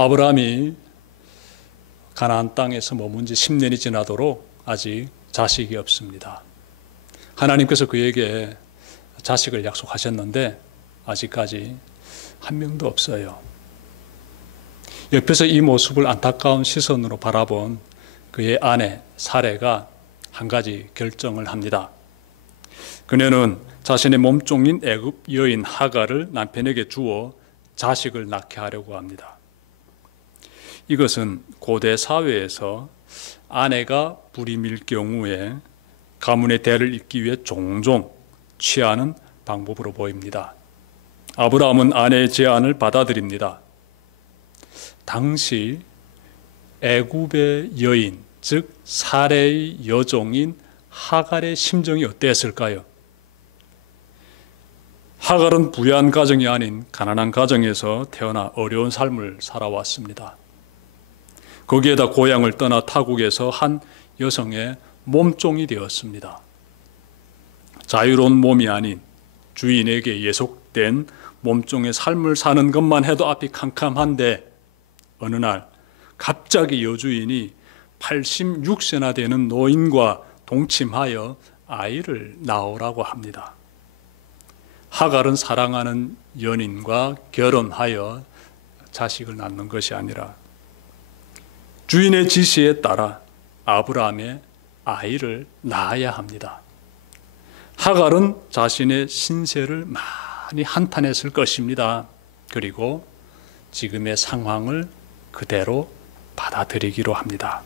아브라함이 가나안 땅에서 머문 지 10년이 지나도록 아직 자식이 없습니다. 하나님께서 그에게 자식을 약속하셨는데 아직까지 한 명도 없어요. 옆에서 이 모습을 안타까운 시선으로 바라본 그의 아내 사레가 한 가지 결정을 합니다. 그녀는 자신의 몸종인 애굽 여인 하갈을 남편에게 주어 자식을 낳게 하려고 합니다. 이것은 고대 사회에서 아내가 불임일 경우에 가문의 대를 잇기 위해 종종 취하는 방법으로 보입니다. 아브라함은 아내의 제안을 받아들입니다. 당시 애굽의 여인, 즉 사레의 여종인 하갈의 심정이 어땠을까요? 하갈은 부유한 가정이 아닌 가난한 가정에서 태어나 어려운 삶을 살아왔습니다. 거기에다 고향을 떠나 타국에서 한 여성의 몸종이 되었습니다. 자유로운 몸이 아닌 주인에게 예속된 몸종의 삶을 사는 것만 해도 앞이 캄캄한데 어느 날 갑자기 여주인이 86세나 되는 노인과 동침하여 아이를 낳으라고 합니다. 하갈은 사랑하는 연인과 결혼하여 자식을 낳는 것이 아니라 주인의 지시에 따라 아브라함의 아이를 낳아야 합니다. 하갈은 자신의 신세를 많이 한탄했을 것입니다. 그리고 지금의 상황을 그대로 받아들이기로 합니다.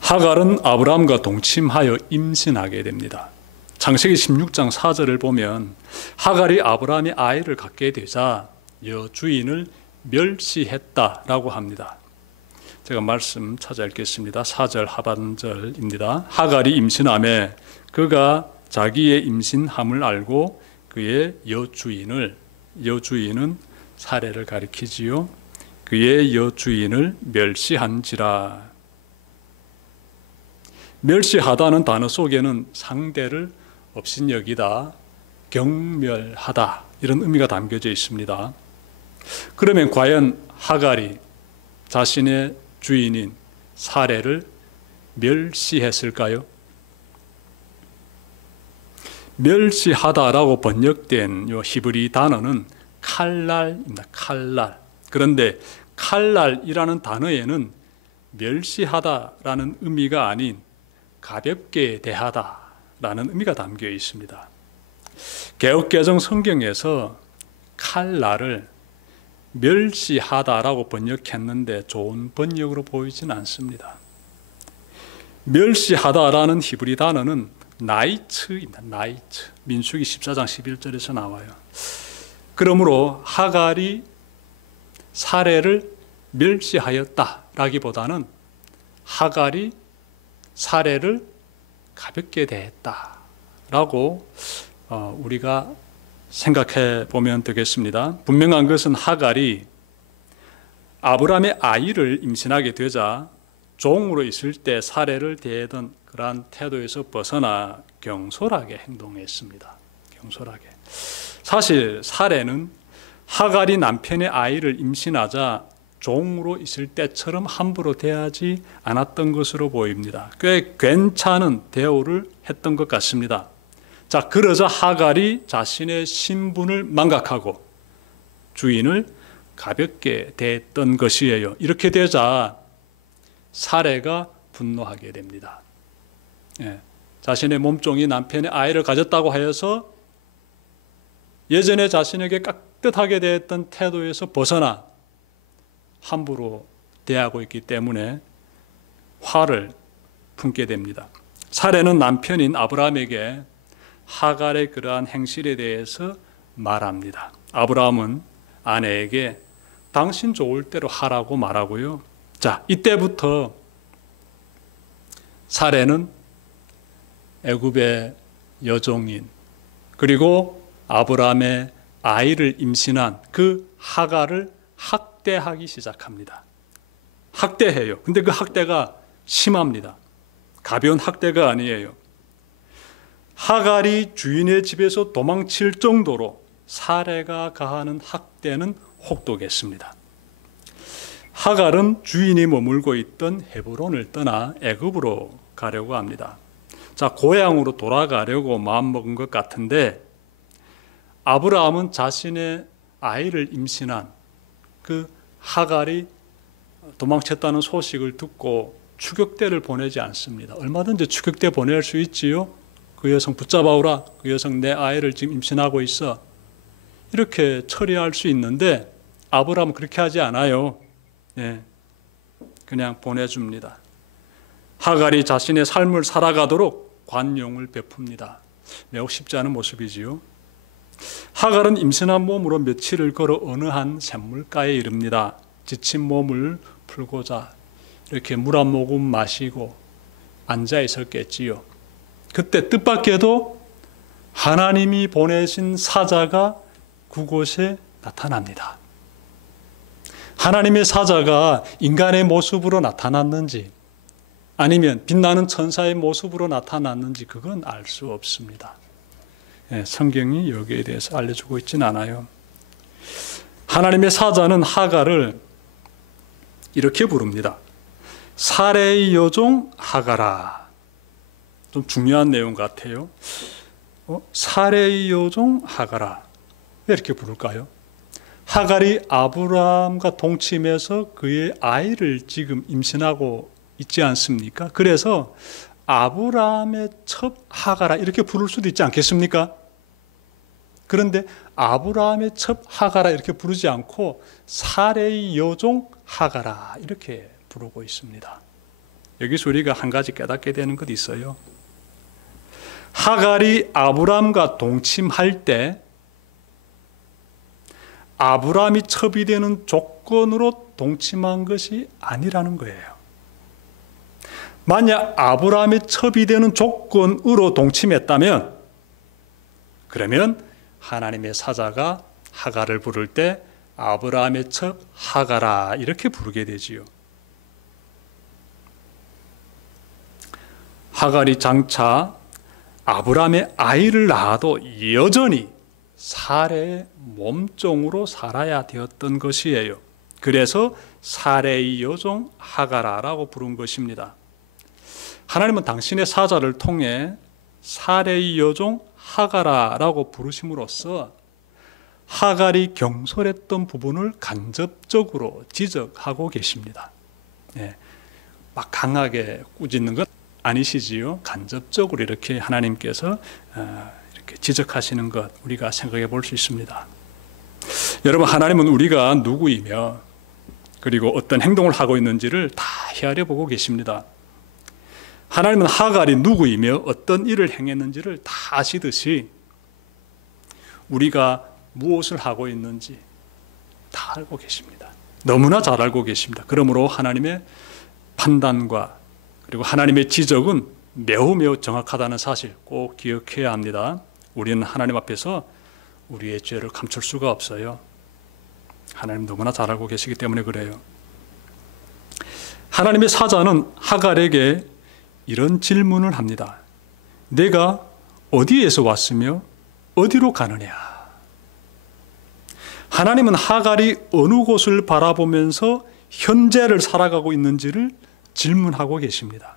하갈은 아브라함과 동침하여 임신하게 됩니다. 창세기 16장 4절을 보면 하갈이 아브라함이 아이를 갖게 되자 여주인을 멸시했다라고 합니다. 제가 말씀 찾아 읽겠습니다. 4절 하반절입니다. 하갈이 임신하매 그가 자기의 임신함을 알고 그의 여주인은 사레를 가리키지요. 그의 여주인을 멸시한지라. 멸시하다는 단어 속에는 상대를 업신여기다, 경멸하다 이런 의미가 담겨져 있습니다. 그러면 과연 하갈이 자신의 주인인 사레를 멸시했을까요? 멸시하다라고 번역된 이 히브리 단어는 칼날입니다. 칼날. 그런데 칼날이라는 단어에는 멸시하다라는 의미가 아닌 가볍게 대하다라는 의미가 담겨 있습니다. 개역개정 성경에서 칼날을 멸시하다라고 번역했는데 좋은 번역으로 보이진 않습니다. 멸시하다라는 히브리 단어는 나이츠입니다. 나이츠. 민수기 14장 11절에서 나와요. 그러므로 하갈이 사레를 멸시하였다라기보다는 하갈이 사레를 가볍게 대했다라고 우리가 생각해 보면 되겠습니다. 분명한 것은 하갈이 아브라함의 아이를 임신하게 되자 종으로 있을 때 사레를 대하던 그러한 태도에서 벗어나 경솔하게 행동했습니다. 경솔하게. 사실 사레는 하갈이 남편의 아이를 임신하자 종으로 있을 때처럼 함부로 대하지 않았던 것으로 보입니다. 꽤 괜찮은 대우를 했던 것 같습니다. 자, 그러자 하갈이 자신의 신분을 망각하고 주인을 가볍게 대했던 것이에요. 이렇게 되자 사레가 분노하게 됩니다. 자신의 몸종이 남편의 아이를 가졌다고 하여서 예전에 자신에게 깍듯하게 대했던 태도에서 벗어나 함부로 대하고 있기 때문에 화를 품게 됩니다. 사레는 남편인 아브라함에게 하갈의 그러한 행실에 대해서 말합니다. 아브라함은 아내에게 당신 좋을 대로 하라고 말하고요. 자, 이때부터 사레는 애굽의 여종인 그리고 아브라함의 아이를 임신한 그 하갈을 학대하기 시작합니다. 학대해요. 근데 그 학대가 심합니다. 가벼운 학대가 아니에요. 하갈이 주인의 집에서 도망칠 정도로 사레가 가하는 학대는 혹독했습니다. 하갈은 주인이 머물고 있던 헤브론을 떠나 애굽으로 가려고 합니다. 자, 고향으로 돌아가려고 마음먹은 것 같은데 아브라함은 자신의 아이를 임신한 그 하갈이 도망쳤다는 소식을 듣고 추격대를 보내지 않습니다. 얼마든지 추격대 보낼 수 있지요. 그 여성 붙잡아오라. 그 여성 내 아이를 지금 임신하고 있어. 이렇게 처리할 수 있는데 아브라함은 그렇게 하지 않아요. 네, 그냥 보내줍니다. 하갈이 자신의 삶을 살아가도록 관용을 베풉니다. 매우 쉽지 않은 모습이지요. 하갈은 임신한 몸으로 며칠을 걸어 어느 한 샘물가에 이릅니다. 지친 몸을 풀고자 이렇게 물 한 모금 마시고 앉아 있었겠지요. 그때 뜻밖에도 하나님이 보내신 사자가 그곳에 나타납니다. 하나님의 사자가 인간의 모습으로 나타났는지 아니면 빛나는 천사의 모습으로 나타났는지 그건 알 수 없습니다. 성경이 여기에 대해서 알려주고 있지는 않아요. 하나님의 사자는 하갈을 이렇게 부릅니다. 사레의 여종 하갈아. 좀 중요한 내용 같아요. 사레의 여종 하갈아. 왜 이렇게 부를까요? 하갈이 아브라함과 동침해서 그의 아이를 지금 임신하고 있지 않습니까? 그래서 아브라함의 첩 하갈아 이렇게 부를 수도 있지 않겠습니까? 그런데 아브라함의 첩 하갈아 이렇게 부르지 않고 사레의 여종 하갈아 이렇게 부르고 있습니다. 여기서 우리가 한 가지 깨닫게 되는 것이 있어요. 하갈이 아브라함과 동침할 때 아브라함이 첩이 되는 조건으로 동침한 것이 아니라는 거예요. 만약 아브라함의 첩이 되는 조건으로 동침했다면 그러면 하나님의 사자가 하갈을 부를 때 아브라함의 첩 하갈아 이렇게 부르게 되지요. 하갈이 장차 아브라함의 아이를 낳아도 여전히 사레의 몸종으로 살아야 되었던 것이에요. 그래서 사레의 여종 하갈아라고 부른 것입니다. 하나님은 당신의 사자를 통해 사레의 여종 하갈아라고 부르심으로써 하갈이 경솔했던 부분을 간접적으로 지적하고 계십니다. 막 강하게 꾸짖는 것 아니시지요. 간접적으로 이렇게 하나님께서 이렇게 지적하시는 것 우리가 생각해 볼 수 있습니다. 여러분, 하나님은 우리가 누구이며 그리고 어떤 행동을 하고 있는지를 다 헤아려 보고 계십니다. 하나님은 하갈이 누구이며 어떤 일을 행했는지를 다 아시듯이 우리가 무엇을 하고 있는지 다 알고 계십니다. 너무나 잘 알고 계십니다. 그러므로 하나님의 판단과 그리고 하나님의 지적은 매우 정확하다는 사실 꼭 기억해야 합니다. 우리는 하나님 앞에서 우리의 죄를 감출 수가 없어요. 하나님 너무나 잘 알고 계시기 때문에 그래요. 하나님의 사자는 하갈에게 이런 질문을 합니다. 내가 어디에서 왔으며 어디로 가느냐? 하나님은 하갈이 어느 곳을 바라보면서 현재를 살아가고 있는지를 질문하고 계십니다.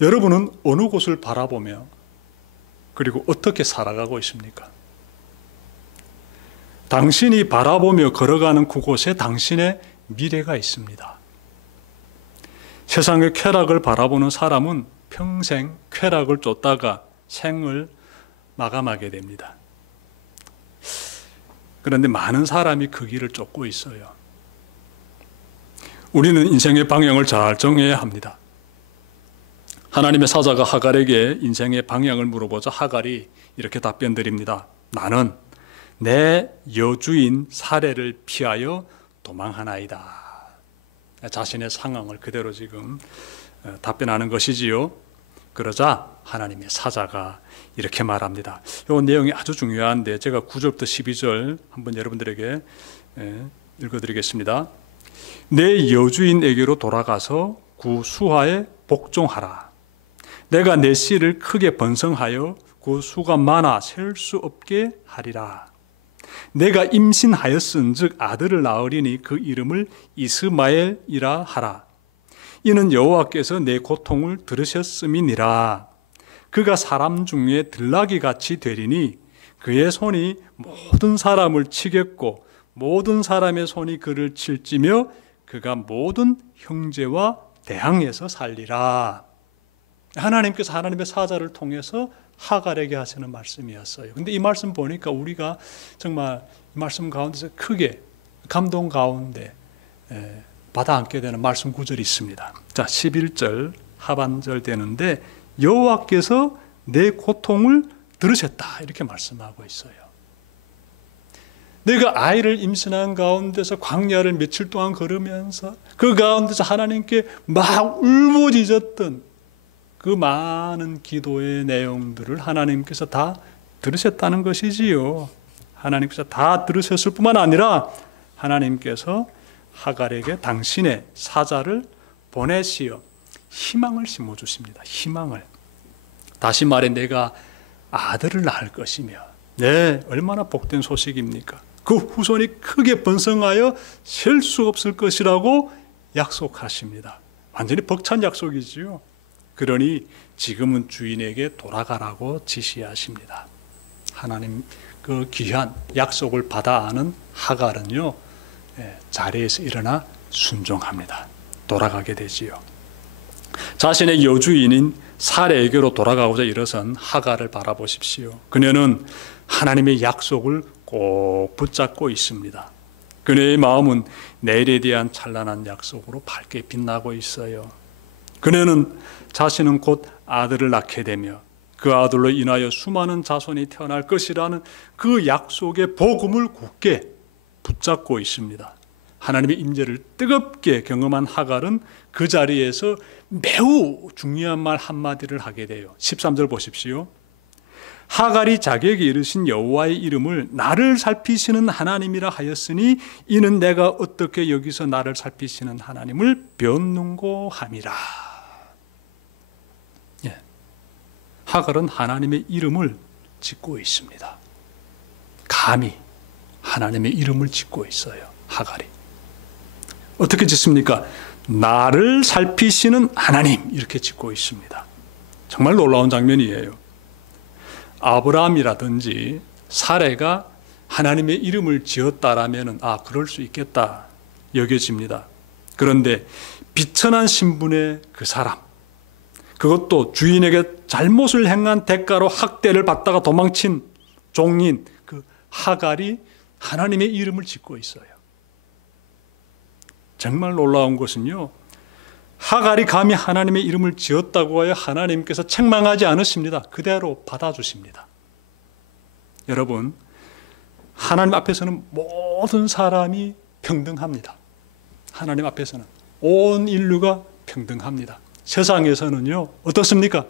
여러분은 어느 곳을 바라보며 그리고 어떻게 살아가고 있습니까? 당신이 바라보며 걸어가는 그곳에 당신의 미래가 있습니다. 세상의 쾌락을 바라보는 사람은 평생 쾌락을 쫓다가 생을 마감하게 됩니다. 그런데 많은 사람이 그 길을 쫓고 있어요. 우리는 인생의 방향을 잘 정해야 합니다. 하나님의 사자가 하갈에게 인생의 방향을 물어보자 하갈이 이렇게 답변 드립니다. 나는 내 여주인 사레를 피하여 도망하나이다. 자신의 상황을 그대로 지금 답변하는 것이지요. 그러자 하나님의 사자가 이렇게 말합니다. 이 내용이 아주 중요한데 제가 9절부터 12절 한번 여러분들에게 읽어드리겠습니다. 내 여주인에게로 돌아가서 그 수하에 복종하라. 내가 내 씨를 크게 번성하여 그 수가 많아 셀 수 없게 하리라. 내가 임신하였은즉 아들을 낳으리니 그 이름을 이스마엘이라 하라. 이는 여호와께서 내 고통을 들으셨음이니라. 그가 사람 중에 들나귀 같이 되리니 그의 손이 모든 사람을 치겠고 모든 사람의 손이 그를 칠지며 그가 모든 형제와 대항해서 살리라. 하나님께서 하나님의 사자를 통해서 하갈에게 하시는 말씀이었어요. 근데 이 말씀 보니까 우리가 정말 이 말씀 가운데서 크게 감동 가운데 받아 안게 되는 말씀 구절이 있습니다. 자, 11절 하반절 되는데 여호와께서 내 고통을 들으셨다 이렇게 말씀하고 있어요. 내가 아이를 임신한 가운데서 광야를 며칠 동안 걸으면서 그 가운데서 하나님께 막 울부짖었던 그 많은 기도의 내용들을 하나님께서 다 들으셨다는 것이지요. 하나님께서 다 들으셨을 뿐만 아니라 하나님께서 하갈에게 당신의 사자를 보내시어 희망을 심어주십니다. 희망을. 다시 말해 내가 아들을 낳을 것이며 네, 얼마나 복된 소식입니까? 그 후손이 크게 번성하여 셀 수 없을 것이라고 약속하십니다. 완전히 벅찬 약속이지요. 그러니 지금은 주인에게 돌아가라고 지시하십니다. 하나님 그 귀한 약속을 받아 아는 하갈은요, 자리에서 일어나 순종합니다. 돌아가게 되지요. 자신의 여주인인 사레에게로 돌아가고자 일어선 하갈을 바라보십시오. 그녀는 하나님의 약속을 꼭 붙잡고 있습니다. 그녀의 마음은 내일에 대한 찬란한 약속으로 밝게 빛나고 있어요. 그녀는 자신은 곧 아들을 낳게 되며 그 아들로 인하여 수많은 자손이 태어날 것이라는 그 약속의 복음을 굳게 붙잡고 있습니다. 하나님의 임재를 뜨겁게 경험한 하갈은 그 자리에서 매우 중요한 말 한마디를 하게 돼요. 13절 보십시오. 하갈이 자기에게 이르신 여호와의 이름을 나를 살피시는 하나님이라 하였으니 이는 내가 어떻게 여기서 나를 살피시는 하나님을 벼는고 함이라. 하갈은 하나님의 이름을 짓고 있습니다. 감히 하나님의 이름을 짓고 있어요. 하갈이. 어떻게 짓습니까? 나를 살피시는 하나님 이렇게 짓고 있습니다. 정말 놀라운 장면이에요. 아브라함이라든지 사레가 하나님의 이름을 지었다라면 그럴 수 있겠다 여겨집니다. 그런데 비천한 신분의 그 사람, 그것도 주인에게 잘못을 행한 대가로 학대를 받다가 도망친 종인 그 하갈이 하나님의 이름을 짓고 있어요. 정말 놀라운 것은요, 하갈이 감히 하나님의 이름을 지었다고 하여 하나님께서 책망하지 않으십니다. 그대로 받아주십니다. 여러분, 하나님 앞에서는 모든 사람이 평등합니다. 하나님 앞에서는 온 인류가 평등합니다. 세상에서는요, 어떻습니까?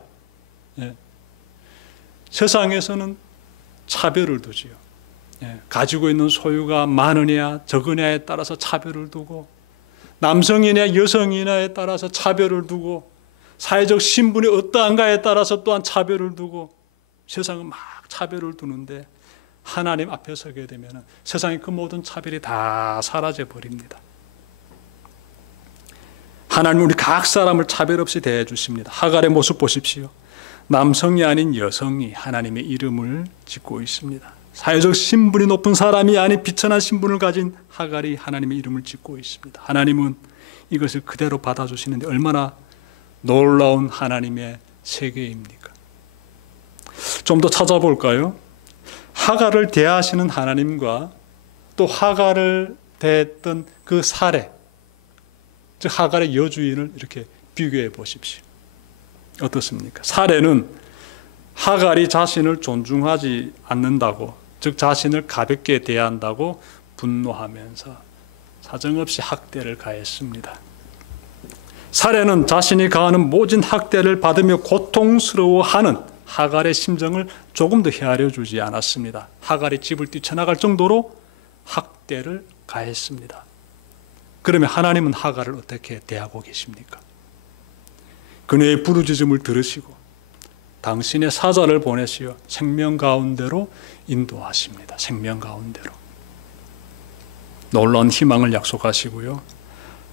세상에서는 차별을 두지요. 가지고 있는 소유가 많으냐 적으냐에 따라서 차별을 두고, 남성이냐 여성이냐에 따라서 차별을 두고, 사회적 신분이 어떠한가에 따라서 또한 차별을 두고, 세상은 막 차별을 두는데 하나님 앞에 서게 되면 세상의 그 모든 차별이 다 사라져 버립니다. 하나님 우리 각 사람을 차별 없이 대해 주십니다. 하갈의 모습 보십시오. 남성이 아닌 여성이 하나님의 이름을 짓고 있습니다. 사회적 신분이 높은 사람이 아닌 비천한 신분을 가진 하갈이 하나님의 이름을 짓고 있습니다. 하나님은 이것을 그대로 받아주시는데 얼마나 놀라운 하나님의 세계입니까? 좀 더 찾아볼까요? 하갈을 대하시는 하나님과 또 하갈을 대했던 그 사례, 즉 하갈의 여주인을 이렇게 비교해 보십시오. 어떻습니까? 사례는 하갈이 자신을 존중하지 않는다고, 즉 자신을 가볍게 대한다고 분노하면서 사정없이 학대를 가했습니다. 사례는 자신이 가하는 모진 학대를 받으며 고통스러워하는 하갈의 심정을 조금 더 헤아려 주지 않았습니다. 하갈이 집을 뛰쳐나갈 정도로 학대를 가했습니다. 그러면 하나님은 하갈을 어떻게 대하고 계십니까? 그녀의 부르짖음을 들으시고 당신의 사자를 보내시어 생명 가운데로 인도하십니다. 생명 가운데로. 놀라운 희망을 약속하시고요.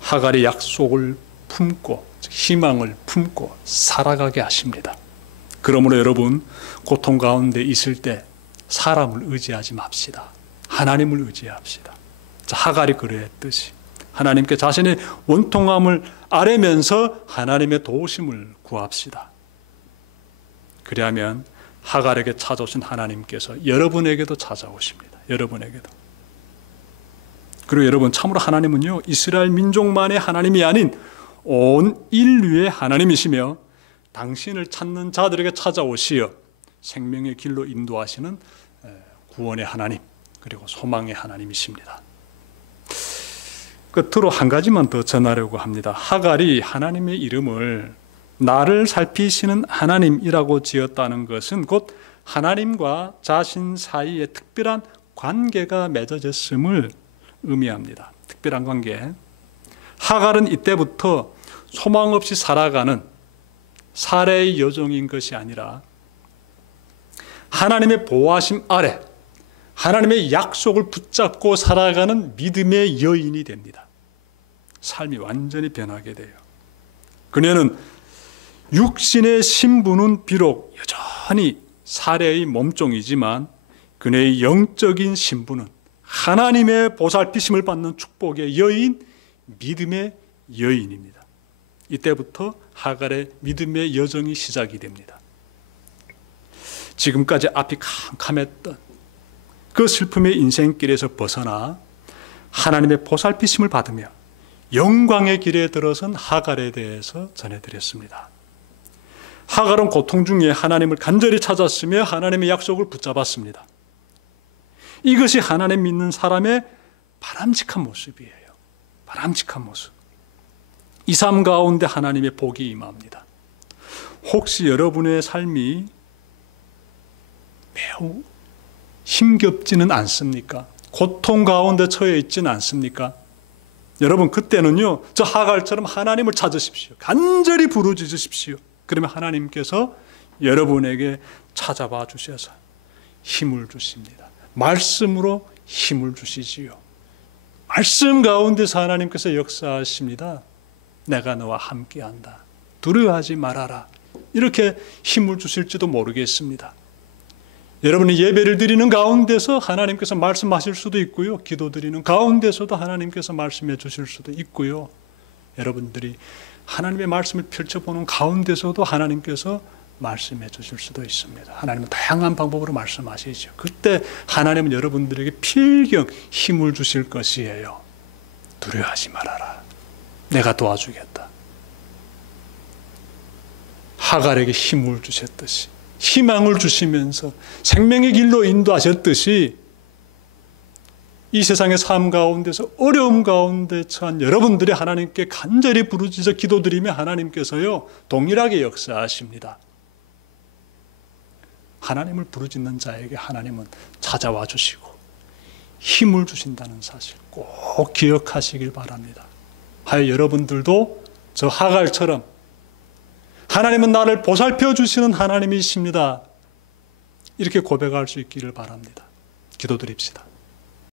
하갈이 약속을 품고 희망을 품고 살아가게 하십니다. 그러므로 여러분, 고통 가운데 있을 때 사람을 의지하지 맙시다. 하나님을 의지합시다. 하갈이 그러했듯이 하나님께 자신의 원통함을 아뢰면서 하나님의 도우심을 구합시다. 그리하면 하갈에게 찾아오신 하나님께서 여러분에게도 찾아오십니다. 여러분에게도. 그리고 여러분, 참으로 하나님은요, 이스라엘 민족만의 하나님이 아닌 온 인류의 하나님이시며 당신을 찾는 자들에게 찾아오시어 생명의 길로 인도하시는 구원의 하나님, 그리고 소망의 하나님이십니다. 끝으로 한 가지만 더 전하려고 합니다. 하갈이 하나님의 이름을 나를 살피시는 하나님이라고 지었다는 것은 곧 하나님과 자신 사이에 특별한 관계가 맺어졌음을 의미합니다. 특별한 관계. 하갈은 이때부터 소망 없이 살아가는 사례의 여종인 것이 아니라 하나님의 보호하심 아래 하나님의 약속을 붙잡고 살아가는 믿음의 여인이 됩니다. 삶이 완전히 변하게 돼요. 그녀는 육신의 신분은 비록 여전히 사례의 몸종이지만 그녀의 영적인 신분은 하나님의 보살피심을 받는 축복의 여인, 믿음의 여인입니다. 이때부터 하갈의 믿음의 여정이 시작이 됩니다. 지금까지 앞이 캄캄했던 그 슬픔의 인생길에서 벗어나 하나님의 보살피심을 받으며 영광의 길에 들어선 하갈에 대해서 전해드렸습니다. 하갈은 고통 중에 하나님을 간절히 찾았으며 하나님의 약속을 붙잡았습니다. 이것이 하나님 믿는 사람의 바람직한 모습이에요. 바람직한 모습. 이 삶 가운데 하나님의 복이 임합니다. 혹시 여러분의 삶이 매우 힘겹지는 않습니까? 고통 가운데 처해 있지는 않습니까? 여러분, 그때는요, 저 하갈처럼 하나님을 찾으십시오. 간절히 부르짖으십시오. 그러면 하나님께서 여러분에게 찾아와 주셔서 힘을 주십니다. 말씀으로 힘을 주시지요. 말씀 가운데서 하나님께서 역사하십니다. 내가 너와 함께한다. 두려워하지 말아라. 이렇게 힘을 주실지도 모르겠습니다. 여러분이 예배를 드리는 가운데서 하나님께서 말씀하실 수도 있고요. 기도드리는 가운데서도 하나님께서 말씀해 주실 수도 있고요. 여러분들이 하나님의 말씀을 펼쳐보는 가운데서도 하나님께서 말씀해 주실 수도 있습니다. 하나님은 다양한 방법으로 말씀하시죠. 그때 하나님은 여러분들에게 필경 힘을 주실 것이에요. 두려워하지 말아라. 내가 도와주겠다. 하갈에게 힘을 주셨듯이, 희망을 주시면서 생명의 길로 인도하셨듯이 이 세상의 삶 가운데서 어려움 가운데 처한 여러분들이 하나님께 간절히 부르짖어 기도드리며 하나님께서요 동일하게 역사하십니다. 하나님을 부르짖는 자에게 하나님은 찾아와 주시고 힘을 주신다는 사실 꼭 기억하시길 바랍니다. 하여 여러분들도 저 하갈처럼 하나님은 나를 보살펴 주시는 하나님이십니다. 이렇게 고백할 수 있기를 바랍니다. 기도드립시다.